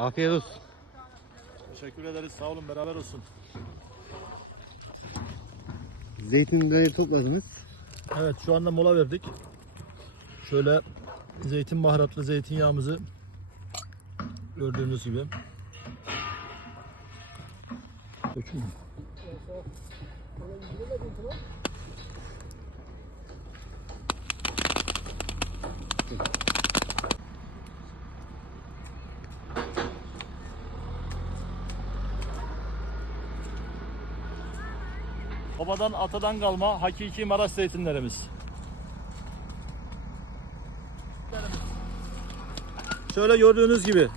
Afiyet olsun. Teşekkür ederiz. Sağ olun. Beraber olsun. Zeytinleri topladınız. Evet şu anda mola verdik. Şöyle zeytin baharatlı zeytinyağımızı gördüğünüz gibi. Dökün mü? Babadan atadan kalma hakiki Maraş zeytinlerimiz. Şöyle gördüğünüz gibi.